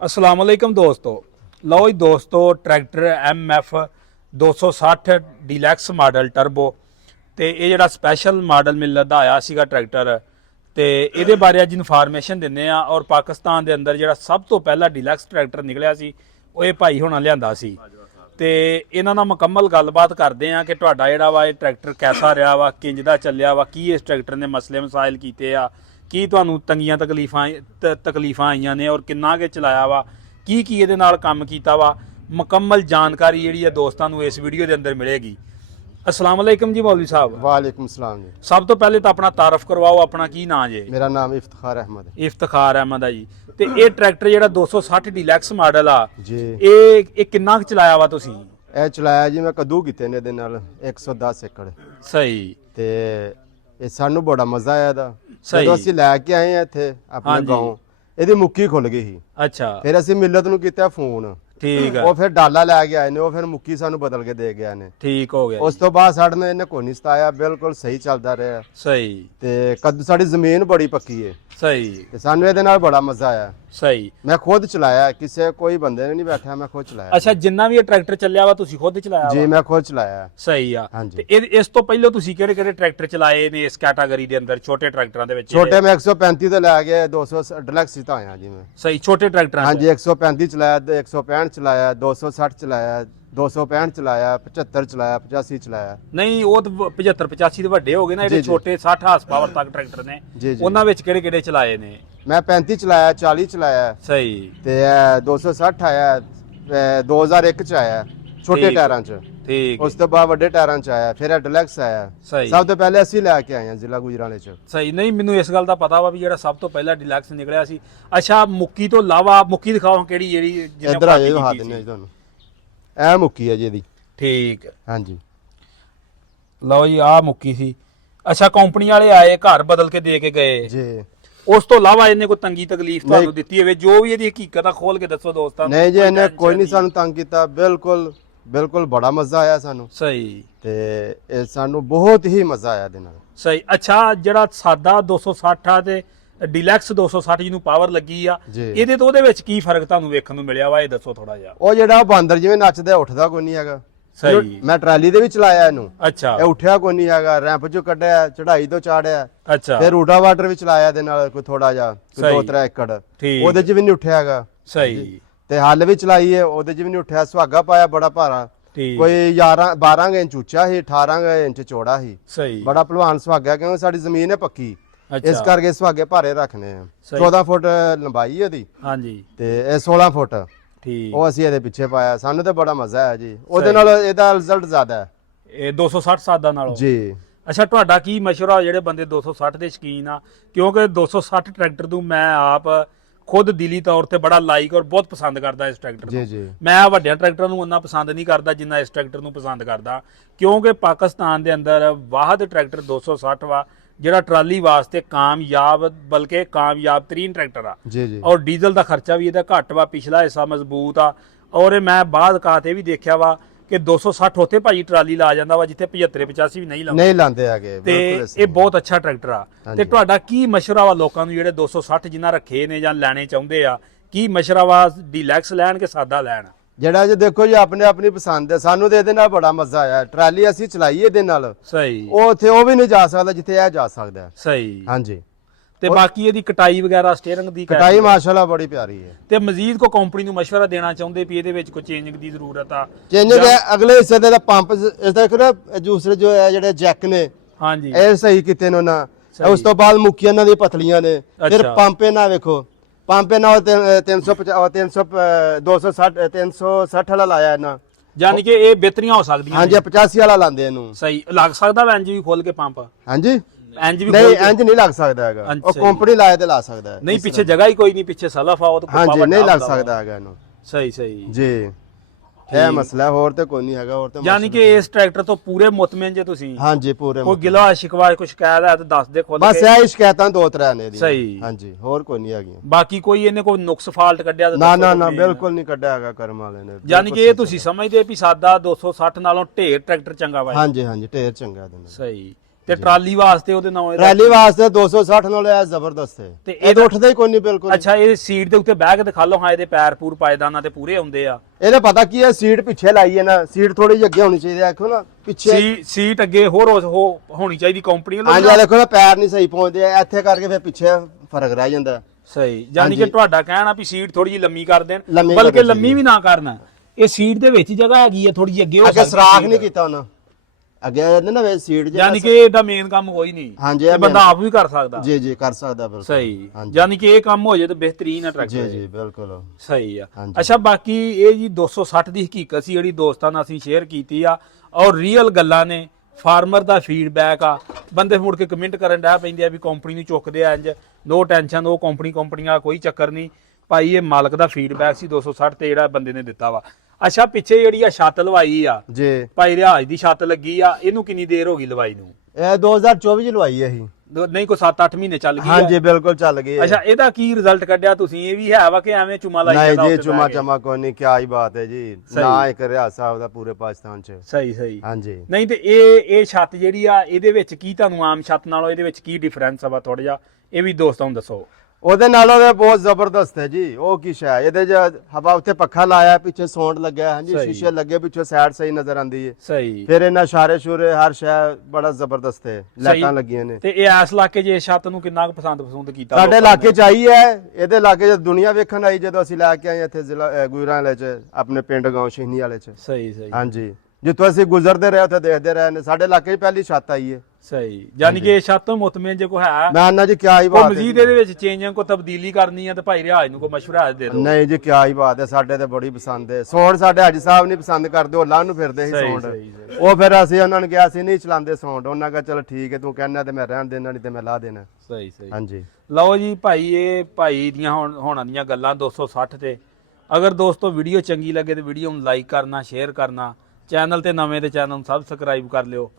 अस्सलाम वालेकुम दोस्तों। लो जी दोस्तों, tractor MF 260 deluxe model turbo ਤੇ ਇਹ ਜਿਹੜਾ ਸਪੈਸ਼ਲ ਮਾਡਲ ਮਿਲਦਾ ਆਇਆ ਸੀਗਾ ਟਰੈਕਟਰ ਤੇ ਇਹਦੇ ਬਾਰੇ ਅੱਜ ਇਨਫੋਰਮੇਸ਼ਨ ਦਿੰਨੇ ਆ। ਔਰ ਪਾਕਿਸਤਾਨ ਦੇ ਅੰਦਰ ਜਿਹੜਾ ਸਭ ਤੋਂ ਪਹਿਲਾ ਡੀਲੈਕਸ ਟਰੈਕਟਰ ਨਿਕਲਿਆ ਸੀ ਉਹ ਇਹ ਭਾਈ ਹੋਣਾ ਲਿਆਂਦਾ ਸੀ ਤੇ ਇਹਨਾਂ ਨਾਲ ਮੁਕੰਮਲ ਗੱਲਬਾਤ ਕਰਦੇ ਆ ਕਿ ਤੁਹਾਡਾ ਜਿਹੜਾ ਵਾ ਇਹ ਟਰੈਕਟਰ ਕੈਸਾ ਰਿਹਾ ਵਾ, ਕਿੰਜ ਦਾ ਚੱਲਿਆ ਵਾ, ਕੀ ਇਸ ਟਰੈਕਟਰ ਨੇ ਮਸਲੇ ਮਸਾਇਲ ਕੀਤੇ ਆ, ਕੀ ਤੁਹਾਨੂੰ ਤੰਗੀਆਂ ਤਕਲੀਫਾਂ ਆਈਆਂ ਨੇ ਔਰ ਕਿੰਨਾ ਕੇ ਚਲਾਇਆ ਵਾ, ਕੀ ਇਹਦੇ ਨਾਲ ਕੰਮ ਕੀਤਾ ਵਾ। ਮੁਕੰਮਲ ਜਾਣਕਾਰੀ ਜਿਹੜੀ ਹੈ ਦੋਸਤਾਂ ਨੂੰ ਇਸ ਵੀਡੀਓ ਦੇ ਅੰਦਰ ਮਿਲੇਗੀ। अस्सलाम वालेकुम जी मौलवी साहब। वालेकुम सलाम जी। सब तो पहले तो अपना तारफ करवाओ, अपना की नाम जे? मेरा नाम इफ्तिखार अहमद है। इफ्तिखार अहमद है जी। ते ये ट्रैक्टर जेड़ा 260 ਡੀਲੈਕਸ ਮਾਡਲ ਆ जी ਇਹ ਕਿੰਨਾ ਕੁ ਚਲਾਇਆ ਵਾ ਤੁਸੀਂ? ਇਹ ਚਲਾਇਆ ਜੀ ਮੈਂ ਕਦੂ ਕੀਤੇ ਨੇ ਇਹਦੇ ਨਾਲ 110 ਏਕੜ। ਸਹੀ। ਤੇ ਇਹ ਸਾਨੂੰ ਬੜਾ ਮਜ਼ਾ ਆਇਆ ਦਾ। ਸਹੀ। ਜਦੋਂ ਅਸੀਂ ਲੈ ਕੇ ਆਏ ਆ ਇੱਥੇ ਆਪਣੇ ਗਾਉਂ, ਇਹਦੀ ਮੁੱਕੀ ਖੁੱਲ ਗਈ ਸੀ। ਅੱਛਾ। ਫਿਰ ਅਸੀਂ ਮਿਲਤ ਨੂੰ ਕੀਤਾ ਫੋਨ, ਠੀਕ ਹੈ। ਉਹ ਫਿਰ ਡਾਲਾ ਲੈ ਕੇ ਆਏ ਨੇ, ਉਹ ਫਿਰ ਮੁੱਕੀ ਸਾਨੂੰ ਬਦਲ ਕੇ ਦੇ ਗਿਆ ਨੇ। ਠੀਕ ਹੋ ਗਿਆ। ਉਸ ਤੋਂ ਬਾਅਦ ਸਾਡੇ ਨਾਲ ਇਹਨੇ ਕੋਈ ਨਹੀਂ ਸਤਾਇਆ, ਬਿਲਕੁਲ ਸਹੀ ਚੱਲਦਾ ਰਿਹਾ। ਸਹੀ। ਤੇ ਕਦ ਸਾਡੀ ਜ਼ਮੀਨ ਬੜੀ ਪੱਕੀ ਹੈ। ਸਹੀ। ਤੇ ਸਾਨੂੰ ਇਹਦੇ ਨਾਲ ਬੜਾ ਮਜ਼ਾ ਆਇਆ। ਸਹੀ। ਮੈਂ ਖੁਦ ਚਲਾਇਆ, ਕਿਸੇ ਕੋਈ ਬੰਦੇ ਨੇ ਨਹੀਂ ਬੈਠਾ, ਮੈਂ ਖੁਦ ਚਲਾਇਆ। ਅੱਛਾ, ਜਿੰਨਾ ਵੀ ਇਹ ਟਰੈਕਟਰ ਚੱਲਿਆ ਵਾ ਤੁਸੀਂ ਖੁਦ ਚਲਾਇਆ ਵਾ? ਜੀ ਮੈਂ ਖੁਦ ਚਲਾਇਆ। ਸਹੀ ਆ। ਹਾਂਜੀ। ਤੇ ਇਸ ਤੋਂ ਪਹਿਲਾਂ ਤੁਸੀਂ ਕਿਹੜੇ ਟਰੈਕਟਰ ਚਲਾਏ ਨੇ ਇਸ ਕੈਟਾਗਰੀ ਦੇ ਅੰਦਰ, ਛੋਟੇ ਟਰੈਕਟਰਾਂ ਦੇ ਵਿੱਚ? ਛੋਟੇ ਮੈਂ 135 ਤੋਂ ਲੈ ਕੇ 200 ਡਿਲੈਕਸ ਤਾਂ ਆਇਆ ਜੀ ਮੈਂ। ਸਹੀ, ਛੋਟੇ ਟਰੈਕਟਰਾਂ ਹਾਂਜੀ 135 ਚਲਾਇਆ, 165 ਚਲਾਇਆ, 260 ਚਲਾਇਆ, 265 ਚਲਾਇਆ, 75 ਚਲਾਇਆ, 85 ਚਲਾਇਆ। ਨਹੀਂ, ਉਹ ਤਾਂ 75 85 ਦੇ ਵੱਡੇ ਹੋ ਗਏ ਨਾ, ਜਿਹੜੇ ਛੋਟੇ 60 ਹਾਰਸ ਪਾਵਰ ਤੱਕ ਟਰੈਕਟਰ ਨੇ ਉਹਨਾਂ ਵਿੱਚ ਕਿਹੜੇ ਚਲਾਏ ਨੇ? ਮੈਂ 35 ਚਲਾਇਆ, 40 ਚਲਾਇਆ। ਸਹੀ। ਤੇ 260 ਆਇਆ, 2001 ਚ ਆਇਆ ਛੋਟੇ ਟਾਇਰਾਂ ਚ। ਠੀਕ। ਉਸ ਤੋਂ ਬਾਅਦ ਵੱਡੇ ਟਾਇਰਾਂ ਚ ਆਇਆ, ਫਿਰ ਡਿਲੈਕਸ ਆਇਆ। ਸਹੀ। ਸਭ ਤੋਂ ਪਹਿਲੇ ਅਸੀਂ ਲੈ ਕੇ ਆਏ ਹਾਂ ਜ਼ਿਲ੍ਹਾ ਗੁਜਰਾਂਵਾਲੇ ਚ। ਸਹੀ। ਨਹੀਂ, ਮੈਨੂੰ ਇਸ ਗੱਲ ਦਾ ਪਤਾ ਵਾ ਵੀ ਜਿਹੜਾ ਸਭ ਤੋਂ ਪਹਿਲਾਂ ਡੀਲੈਕਸ ਨਿਕਲਿਆ ਸੀ। ਅੱਛਾ, ਮੁੱਕੀ ਤੋਂ ਇਲਾਵਾ ਮੁੱਕੀ ਦਿਖਾਓ ਕਿਹੜੀ ਜਿਹੜੀ ਇੱਧਰ ਆ ਜਾਓ, ਦਿਖਾ ਦਿੰਦੇ ਤੁਹਾਨੂੰ। ਇਹ ਮੁੱਕੀ ਹੈ ਜੀ ਇਹਦੀ। ਠੀਕ। ਹਾਂਜੀ ਲਓ ਜੀ, ਆਹ ਮੁੱਕੀ ਸੀ। ਅੱਛਾ, ਕੰਪਨੀ ਵਾਲੇ ਆਏ, ਘਰ ਬਦਲ ਕੇ ਦੇ ਕੇ ਗਏ ਜੀ। ਉਸ ਤੋਂ ਇਲਾਵਾ ਇਹਨੇ ਕੋਈ ਤੰਗੀ ਤਕਲੀਫ ਤੁਹਾਨੂੰ ਦਿੱਤੀ ਹੋਵੇ ਜੋ ਵੀ ਇਹਦੀ ਹਕੀਕਤ ਆ, ਖੋਲ ਕੇ ਦੱਸੋ ਦੋਸਤਾਂ ਨੂੰ। ਨਹੀਂ ਜੀ, ਇਹਨੇ ਕੋਈ ਨਹੀਂ ਸਾਨੂੰ ਤੰਗ ਕੀਤਾ, ਬਿਲਕੁਲ ਬੜਾ ਮਜ਼ਾ ਆਇਆ ਸਾਨੂੰ। ਸਹੀ। ਤੇ ਇਹ ਸਾਨੂੰ ਬਹੁਤ ਹੀ ਮਜ਼ਾ ਆਇਆ ਇਹਦੇ ਨਾਲ। ਸਹੀ। ਅੱਛਾ, ਜਿਹੜਾ ਸਾਦਾ 260 ਆ ਤੇ ਡੀਲੈਕਸ 260 ਜਿਹਨੂੰ ਪਾਵਰ ਲੱਗੀ ਆ, ਇਹਦੇ ਤੋਂ ਉਹਦੇ ਵਿੱਚ ਕੀ ਫਰਕ ਤੁਹਾਨੂੰ ਵੇਖਣ ਨੂੰ ਮਿਲਿਆ ਵਾ, ਇਹ ਦੱਸੋ ਥੋੜਾ ਜਿਹਾ। ਉਹ ਜਿਹੜਾ ਬਾਂਦਰ ਜਿਵੇਂ ਨੱਚਦਾ ਉੱਠਦਾ ਕੋਈ ਨਹੀਂ ਹੈਗਾ। ਸਹੀ। ਮੈਂ ਟਰਾਲੀ ਦੇ ਵੀ ਚਲਾਇਆ ਇਹਨੂੰ। ਅੱਛਾ। ਇਹ ਉੱਠਿਆ ਕੋਈ ਨਹੀਂ ਹੈਗਾ, ਰੈਂਪ ਚੋਂ ਕੱਢਿਆ, ਚੜਾਈ ਤੋਂ ਚਾੜਿਆ। ਅੱਛਾ। ਫਿਰ ਰੂਟਾ ਵਾਟਰ ਵੀ ਚਲਾਇਆ ਇਹਦੇ ਨਾਲ ਕੋਈ ਥੋੜਾ ਜਿਹਾ, 2-3 ਏਕੜ, ਉਹਦੇ 'ਚ ਵੀ ਨਹੀਂ ਉੱਠਿਆ ਹੈਗਾ। ਸਹੀ। ਤੇ ਹੱਲ ਵੀ ਚਲਾਈ ਹੈ, ਉਹਦੇ 'ਚ ਵੀ ਨਹੀਂ ਉੱਠਿਆ। ਸੁਹਾਗਾ ਪਾਇਆ ਬੜਾ ਭਾਰਾ, ਕੋਈ 12 ਇੰਚ ਉੱਚਾ ਸੀ, 18 ਇੰਚ ਚੌੜਾ ਸੀ। ਸਹੀ। ਬੜਾ ਭਲਵਾਨ ਸੁਹਾਗਾ, ਕਿਉਂਕਿ ਸਾਡੀ ਜ਼ਮੀਨ ਹੈ ਪੱਕੀ, ਇਸ ਕਰਕੇ ਸੁਹਾਗੇ ਭਾਰੇ ਰੱਖਨੇ ਆ। 14 ਫੁੱਟ ਲੰਬਾਈ ਇਹਦੀ। ਹਾਂਜੀ। ਤੇ ਇਹ 16 ਫੁੱਟ। ਠੀਕ। ਉਹ ਅਸੀਂ ਇਹਦੇ ਪਿੱਛੇ ਪਾਇਆ, ਸਾਨੂੰ ਤੇ ਬੜਾ ਮਜ਼ਾ ਆਇਆ ਜੀ। ਉਹਦੇ ਨਾਲ ਇਹਦਾ ਰਿਜ਼ਲਟ ਜ਼ਿਆਦਾ ਹੈ ਇਹ 260 ਸਾਦਾ ਨਾਲੋਂ ਜੀ। ਅੱਛਾ, ਤੁਹਾਡਾ ਕੀ ਮਸ਼ਵਰਾ ਜਿਹੜੇ ਬੰਦੇ 260 ਦੇ ਸ਼ੌਕੀਨ ਆ? ਕਿਉਂਕਿ 260 ਟਰੈਕਟਰ ਨੂੰ ਮੈਂ ਆਪ ਖੁਦ ਦਿਲੀ ਤੌਰ ਤੇ ਬੜਾ ਲਾਈਕ ਔਰ ਬਹੁਤ ਪਸੰਦ ਕਰਦਾ ਇਸ ਟਰੈਕਟਰ ਨੂੰ। ਜੀ। ਮੈਂ ਵੱਡਿਆਂ ਟਰੈਕਟਰਾਂ ਨੂੰ ਉਨਾ ਪਸੰਦ ਨਹੀਂ ਕਰਦਾ ਜਿੰਨਾ ਇਸ ਟਰੈਕਟਰ ਨੂੰ ਪਸੰਦ ਕਰਦਾ, ਕਿਉਂਕਿ ਪਾਕਿਸਤਾਨ ਦੇ ਅੰਦਰ ਵਾਹਦ ਟਰੈਕਟਰ 260 ਵਾ ਜਿਹੜਾ ਟਰਾਲੀ ਵਾਸਤੇ ਕਾਮਯਾਬ, ਬਲਕਿ ਕਾਮਯਾਬ ਤਰੀਨ ਟਰੈਕਟਰ ਆ। ਜੀ। ਔਰ ਡੀਜ਼ਲ ਦਾ ਖਰਚਾ ਵੀ ਇਹਦਾ ਘੱਟ ਵਾ, ਪਿਛਲਾ ਹਿੱਸਾ ਮਜ਼ਬੂਤ ਆ। ਔਰ ਇਹ ਮੈਂ ਬਾਅਦ ਕਾਤੇ ਵੀ ਦੇਖਿਆ ਵਾ ਕਿ 260 ਉੱਥੇ ਭਾਜੀ ਟਰਾਲੀ ਲਾ ਜਾਂਦਾ ਵਾ ਜਿੱਥੇ 75-85 ਵੀ ਨਹੀਂ ਲਾਉਂਦੇ ਹੈਗੇ। ਤੇ ਇਹ ਬਹੁਤ ਅੱਛਾ ਟਰੈਕਟਰ ਆ। ਤੇ ਤੁਹਾਡਾ ਕੀ ਮਸ਼ਵਰਾ ਵਾ ਲੋਕਾਂ ਨੂੰ ਜਿਹੜੇ 260 ਜਿਨ੍ਹਾਂ ਰੱਖੇ ਨੇ ਜਾਂ ਲੈਣੇ ਚਾਹੁੰਦੇ ਆ, ਕੀ ਮਸ਼ਵਰਾ ਵਾ? ਡੀਲੈਕਸ ਲੈਣ ਕਿ ਸਾਦਾ ਲੈਣ? ਜਿਹੜਾ ਜੀ ਦੇਖੋ ਜੀ, ਆਪਣੀ ਪਸੰਦ ਹੈ। ਸਾਨੂੰ ਤੇ ਇਹਦੇ ਨਾਲ ਬੜਾ ਮਜ਼ਾ ਆਇਆ। ਟਰਾਲੀ ਅਸੀਂ ਚਲਾਈ ਇਹਦੇ ਨਾਲ। ਸਹੀ। ਉਹ ਉੱਥੇ ਉਹ ਵੀ ਨਹੀਂ ਜਾ ਸਕਦਾ ਜਿੱਥੇ ਇਹ ਜਾ ਸਕਦਾ। ਸਹੀ। ਹਾਂਜੀ। ਤੇ ਬਾਕੀ ਇਹਦੀ ਕਟਾਈ ਵਗੈਰਾ, ਸਟੀਅਰਿੰਗ ਦੀ ਕਟਾਈ ਮਾਸ਼ਾਅੱਲਾ ਬੜੀ ਪਿਆਰੀ ਹੈ। ਤੇ ਮਜ਼ੀਦ ਕੋ ਕੰਪਨੀ ਨੂੰ ਮਸ਼ਵਰਾ ਦੇਣਾ ਚਾਹੁੰਦੇ ਵੀ ਇਹਦੇ ਵਿੱਚ ਕੋਈ ਚੇਂਜਿੰਗ ਦੀ ਜ਼ਰੂਰਤ ਆ? ਚੇਂਜਿੰਗ ਅਗਲੇ ਹਿੱਸੇ ਦੇ ਪੰਪ ਇਸ ਦਾ ਨਾ ਦੂਸਰੇ ਜੋ ਹੈ ਜਿਹੜੇ ਜੈਕ ਨੇ, ਹਾਂਜੀ, ਇਹ ਸਹੀ ਕੀਤੇ ਨੇ ਉਹਨਾਂ। ਉਸ ਤੋਂ ਬਾਅਦ ਮੁੱਕੀਆਂ ਇਹਨਾਂ ਦੀ ਪਤਲੀਆਂ ਨੇ। ਫਿਰ ਪੰਪੇ ਨਾ ਵੇਖੋ, ਪੰਪੇ ਨਾਲ 260 ਵਾਲਾ ਲਾਇਆ ਇਹਨਾਂ, ਯਾਨੀ ਕਿ ਇਹ ਬਿਹਤਰੀਆਂ ਹੋ ਸਕਦੀਆਂ। ਹਾਂਜੀ 85 ਵਾਲਾ ਲਾਉਂਦੇ ਇਹਨੂੰ। ਸਹੀ। ਲੱਗ ਸਕਦਾ ਵੈਂਜ ਵੀ ਖੋਲ ਕੇ ਪੰਪ? ਹਾਂਜੀ। ਇੰਜ ਵੀ ਨਹੀਂ, ਇੰਜ ਨਹੀਂ ਲੱਗ ਸਕਦਾ ਹੈਗਾ, ਉਹ ਕੰਪਨੀ ਲਾਏ ਤੇ ਲਾ ਸਕਦਾ ਹੈ। ਨਹੀਂ, ਪਿੱਛੇ ਜਗ੍ਹਾ ਹੀ ਕੋਈ ਨਹੀਂ, ਪਿੱਛੇ ਸਲਫ ਆ ਉਹ ਤਾਂ ਹਾਂਜੀ ਨਹੀਂ ਲੱਗ ਸਕਦਾ ਹੈਗਾ ਇਹਨੂੰ। ਸਹੀ ਜੀ। ਇਹ ਮਸਲਾ ਹੋਰ ਤੇ ਕੋਈ ਨਹੀਂ ਹੈਗਾ। ਹੋਰ ਤੇ ਯਾਨੀ ਕਿ ਇਸ ਟਰੈਕਟਰ ਤੋਂ ਪੂਰੇ ਮੁਤਮਿਨ ਜੇ ਤੁਸੀਂ? ਹਾਂਜੀ ਪੂਰੇ। ਕੋਈ ਗਿਲਾ ਸ਼ਿਕਵਾ ਕੋਈ ਸ਼ਿਕਾਇਤ ਹੈ ਤਾਂ ਦੱਸ ਦੇ ਖੋਲ ਕੇ। ਬਸ ਇਹ ਸ਼ਿਕਾਇਤਾਂ 2-3 ਨੇ ਇਹਦੀਆਂ। ਸਹੀ। ਹਾਂਜੀ, ਹੋਰ ਕੋਈ ਨਹੀਂ ਹੈਗੀਆਂ। ਬਾਕੀ ਕੋਈ ਇਹਨੇ ਕੋਈ ਨੁਕਸ ਫਾਲਟ ਕੱਢਿਆ ਤਾਂ ਨਾ ਬਿਲਕੁਲ ਨਹੀਂ ਕੱਢਿਆ ਹੈਗਾ ਕਰਮ ਵਾਲੇ ਨੇ। ਯਾਨੀ ਕਿ ਇਹ ਤੁਸੀਂ ਸਮਝਦੇ ਵੀ ਸਾਦਾ 260 ਨਾਲੋਂ ਢੇਰ ਟਰੈਕਟਰ ਚੰਗਾ ਵਾ? ਹਾਂਜੀ ਢੇਰ ਚੰਗਾ ਦਿੰਦਾ। ਸਹੀ। ਤੇ ਟਰਾਲੀ ਵਾਸਤੇ ਉਹਦੇ ਨਾਲ ਇਹਦਾ ਰੈਲੀ ਵਾਸਤੇ 260 ਨਾਲ ਇਹ ਜ਼ਬਰਦਸਤ ਹੈ ਤੇ ਇਹ ਤਾਂ ਉੱਠਦਾ ਹੀ ਕੋਈ ਨਹੀਂ ਬਿਲਕੁਲ। ਅੱਛਾ ਇਹ ਸੀਟ ਦੇ ਉੱਤੇ ਬਹਿ ਕੇ ਦਿਖਾ ਲਓ ਹਾਂ ਇਹਦੇ ਪੈਰ ਪੂਰ ਪਾਇਦਾਨਾਂ ਤੇ ਪੂਰੇ ਆਉਂਦੇ ਆ। ਇਹਦਾ ਪਤਾ ਕੀ ਹੈ ਸੀਟ ਪਿੱਛੇ ਲਾਈ ਹੈ ਨਾ, ਸੀਟ ਥੋੜੀ ਜਿਹੀ ਅੱਗੇ ਹੋਣੀ ਚਾਹੀਦੀ ਹੈ, ਦੇਖੋ ਨਾ ਪਿੱਛੇ ਸੀਟ ਅੱਗੇ ਹੋਰ ਹੋਣੀ ਚਾਹੀਦੀ ਕੰਪਨੀ ਵੱਲੋਂ। ਹਾਂਜੀ ਆ ਦੇਖੋ ਨਾ ਪੈਰ ਨਹੀਂ ਸਹੀ ਪਹੁੰਚਦੇ ਆ, ਇੱਥੇ ਕਰਕੇ ਫਿਰ ਪਿੱਛੇ ਫਰਕ ਰਹਿ ਜਾਂਦਾ। ਸਹੀ, ਯਾਨੀ ਕਿ ਤੁਹਾਡਾ ਕਹਿਣਾ ਵੀ ਸੀਟ ਥੋੜੀ ਜਿਹੀ ਲੰਮੀ ਕਰ ਦੇਣ, ਲੰਮੀ ਬਲਕਿ ਕਰਨੀ ਲੰਮੀ ਵੀ ਨਾ ਕਰਨ। ਇਹ ਸੀਟ ਦੇ ਵਿੱਚ ਜਗ੍ਹਾ ਹੈਗੀ ਆ ਥੋੜੀ ਜਿਹੀ ਅੱਗੇ ਹੋ ਅੱਗੇ ਸਕਦੀ ਸਰਾਖ ਸੀਟ। ਨਹੀਂ ਕੀਤਾ ਉਹਨਾਂ ਅੱਗੇ ਨਾ ਵੇ ਸੀਟ ਜੇ ਯਾਨੀ ਕਿ ਇਹਦਾ ਮੇਨ ਕੰਮ ਕੋਈ ਨਹੀਂ, ਹਾਂਜੀ ਇਹ ਬੰਦਾ ਆਪ ਵੀ ਕਰ ਸਕਦਾ। ਜੀ ਜੀ ਕਰ ਸਕਦਾ ਬਿਲਕੁਲ ਸਹੀ, ਯਾਨੀ ਕਿ ਇਹ ਕੰਮ ਹੋ ਜਾਏ ਤਾਂ ਬਿਹਤਰੀਨ ਹੈ ਜੀ ਟਰੈਕਟਰ। ਜੀ ਬਿਲਕੁਲ ਸਹੀ ਆ। ਹਾਂਜੀ। ਅੱਛਾ ਬਾਕੀ ਇਹ ਜੀ 260 ਦੀ ਹਕੀਕਤ ਸੀ ਜਿਹੜੀ ਦੋਸਤਾਂ ਨਾਲ ਅਸੀਂ ਸ਼ੇਅਰ ਕੀਤੀ ਆ, ਔਰ ਰੀਅਲ ਗੱਲਾਂ ਨੇ, ਫਾਰਮਰ ਦਾ ਫੀਡਬੈਕ ਆ। ਬੰਦੇ ਮੁੜ ਕੇ ਕਮੈਂਟ ਕਰਨ ਡਿਆ ਪੈਂਦੇ ਆ ਵੀ ਕੰਪਨੀ ਨੂੰ ਚੁੱਕਦੇ ਆ ਇੰਜ, ਨੋ ਟੈਨਸ਼ਨ, ਉਹ ਕੰਪਨੀਆਂ ਕੋਈ ਚੱਕਰ ਨਹੀਂ ਭਾਈ, ਇਹ ਮਾਲਕ ਦਾ ਫੀਡਬੈਕ ਸੀ 260 ਤੇ ਜਿਹੜਾ ਬੰਦੇ ਨੇ ਦਿੱਤਾ ਵਾ। ਅੱਛਾ ਪਿੱਛੇ ਜਿਹੜੀ ਆ ਛੱਤ ਲਵਾਈ ਆ ਜੀ ਭਾਈ ਰਿਹਾਜ ਦੀ ਛੱਤ ਲੱਗੀ ਆ, ਇਹਨੂੰ ਕਿੰਨੀ ਦੇਰ ਹੋ ਗਈ ਲਵਾਈ ਨੂੰ? ਇਹ 2024 ਚ ਲਵਾਈ ਹੈ ਇਹ। ਨਹੀਂ ਕੋਈ 7-8 ਮਹੀਨੇ ਚੱਲ ਗਈ ਆ। ਹਾਂਜੀ ਬਿਲਕੁਲ ਚੱਲ ਗਈ ਹੈ। ਅੱਛਾ ਇਹਦਾ ਕੀ ਰਿਜ਼ਲਟ ਕੱਢਿਆ ਤੁਸੀਂ? ਇਹ ਵੀ ਹੈ ਵਾ ਕਿ ਐਵੇਂ ਚੁਮਾ ਲਾਈ ਨਹੀਂ ਜਾਂਦਾ ਜੀ ਉੱਤੇ ਚੁਮਾ ਬਹਿ ਕੇ? ਚਮਾ ਕੋਈ ਨਹੀਂ, ਕਿਆ ਹੀ ਬਾਤ ਹੈ ਜੀ, ਨਾ ਇੱਕ ਰਿਆਸਤ ਸਾਹਿਬ ਦਾ ਪੂਰੇ ਪਾਕਿਸਤਾਨ ਚ। ਸਹੀ ਹਾਂਜੀ ਨਹੀਂ ਤੇ ਇਹ ਛੱਤ ਜਿਹੜੀ ਆ ਇਹਦੇ ਵਿੱਚ ਕੀ ਤੁਹਾਨੂੰ ਆਮ ਛੱਤ ਨਾਲੋਂ ਇਹਦੇ ਵਿੱਚ ਕੀ ਡਿਫਰੈਂਸ ਆ ਵਾ ਥੋੜਾ ਜਿਹਾ ਇਹ ਵੀ ਦੋਸਤਾਂ ਨੂੰ ਦੱਸੋ। ਉਹਦੇ ਨਾਲੋਂ ਤੇ ਬਹੁਤ ਜ਼ਬਰਦਸਤ ਹੈ ਜੀ। ਉਹ ਕੀ ਸ਼ੈ ਇਹਦੇ ਚ ਹਵਾ ਉੱਤੇ ਪੱਖਾ ਲਾਇਆ, ਪਿੱਛੇ ਸੌਂਡ ਲੱਗਿਆ, ਹਾਂਜੀ ਸਹੀ। ਸ਼ੀਸ਼ੇ ਲੱਗੇ, ਪਿੱਛੇ ਸਾਈਡ ਸਹੀ ਨਜ਼ਰ ਆਂਦੀ ਹੈ। ਸਹੀ ਫਿਰ ਇਹਨਾਂ ਇਸ਼ਾਰੇ ਸ਼ੂਰੇ ਹਰ ਸ਼ੈ ਬੜਾ ਜ਼ਬਰਦਸਤ ਹੈ, ਲਾਈਟਾਂ ਸਹੀ। ਲੱਗੀਆਂ ਨੇ। ਤੇ ਇਹ ਐਸ ਇਲਾਕੇ 'ਚ ਇਸ ਛੱਤ ਨੂੰ ਕਿੰਨਾ ਕੁ ਪਸੰਦ ਕੀਤਾ ਸਾਡੇ ਲੋਕਾਂ ਇਲਾਕੇ ਨੇ? ਚ ਆਈ ਹੈ, ਇਹਦੇ ਇਲਾਕੇ ਚ ਦੁਨੀਆ ਵੇਖਣ ਆਈ ਜਦੋਂ ਅਸੀਂ ਲੈ ਕੇ ਆਏ ਇੱਥੇ ਜ਼ਿਲ੍ਹਾ ਗੁਜਰਾਂ ਵਾਲੇ ਚ, ਆਪਣੇ ਪਿੰਡ ਗਾਉਂ ਸ਼ਹੀਨੀ ਵਾਲੇ ਚ। ਸਹੀ ਹਾਂਜੀ ਜਿੱਥੋਂ ਅਸੀਂ ਗੁਜ਼ਰਦੇ ਰਹੇ ਉੱਥੇ ਦੇਖਦੇ ਰਹੇ ਨੇ, ਸਾਡੇ ਇਲਾਕੇ 'ਚ ਪਹਿਲੀ ਛੱਤ ਆਈ ਹੈ। ਸਹੀ, ਯਾਨੀ ਕਿ ਇਹ ਛੱਤ ਤੋਂ ਮੁਤਮਿਨ ਜੇ ਕੋ ਹੈ ਮੈਂ ਨਾ ਜੀ ਕਿਆ ਹੀ ਉਹ ਬਾਤ ਹੈ ਮਜ਼ੀਦ ਜੀ। ਇਹਦੇ ਵਿੱਚ ਚੇਂਜਿੰਗ ਕੋ ਤਬਦੀਲੀ ਕਰਨੀ ਆ ਤੇ ਭਾਈ ਰਿਆਜ ਨੂੰ ਕੋ ਮਸ਼ਵਰਾ ਦੇ ਦਿਓ। ਨਹੀਂ ਜੀ ਕਿਆ ਹੀ ਬਾਤ ਹੈ, ਸਾਡੇ ਤੇ ਬੜੀ ਪਸੰਦ ਹੈ ਸੌਂਡ। ਸਾਡੇ ਹਾਜੀ ਸਾਹਿਬ ਨਹੀਂ ਪਸੰਦ ਕਰਦੇ, ਉਹ ਲਾਹ ਨੂੰ ਫਿਰਦੇ ਸੀ ਸਹੀ, ਸੌਂਡ। ਸਹੀ। ਉਹ ਫਿਰ ਅਸੀਂ ਉਹਨਾਂ ਨੂੰ ਕਿਹਾ ਸੀ ਨਹੀਂ ਚਲਾਉਂਦੇ ਸੌਂਡ, ਉਹਨਾਂ ਕਹਾ ਚਲ ਠੀਕ ਹੈ ਤੂੰ ਕਹਿਣਾ ਤੇ ਮੈਂ ਰਹਿਣ ਦੇਣਾ, ਨਹੀਂ ਤੇ ਮੈਂ ਲਾ ਦੇਣਾ। ਸਹੀ ਹਾਂਜੀ ਲਓ ਜੀ ਭਾਈ, ਇਹ ਭਾਈ ਦੀਆਂ ਹੋਣਾਂ ਦੀਆਂ ਗੱਲਾਂ 260 ਤੇ। ਅਗਰ ਦੋਸਤੋ ਵੀਡੀਓ ਚੰਗੀ ਲੱਗੇ ਤੇ ਵੀਡੀਓ ਨੂੰ ਲਾਈਕ ਕਰਨਾ, ਸ਼ੇਅਰ ਕਰਨਾ, ਚੈਨਲ ਤੇ ਨਵੇਂ ਤੇ ਚੈਨਲ ਨੂੰ ਸਬਸਕ੍ਰਾਈਬ ਕਰ ਲਿਓ।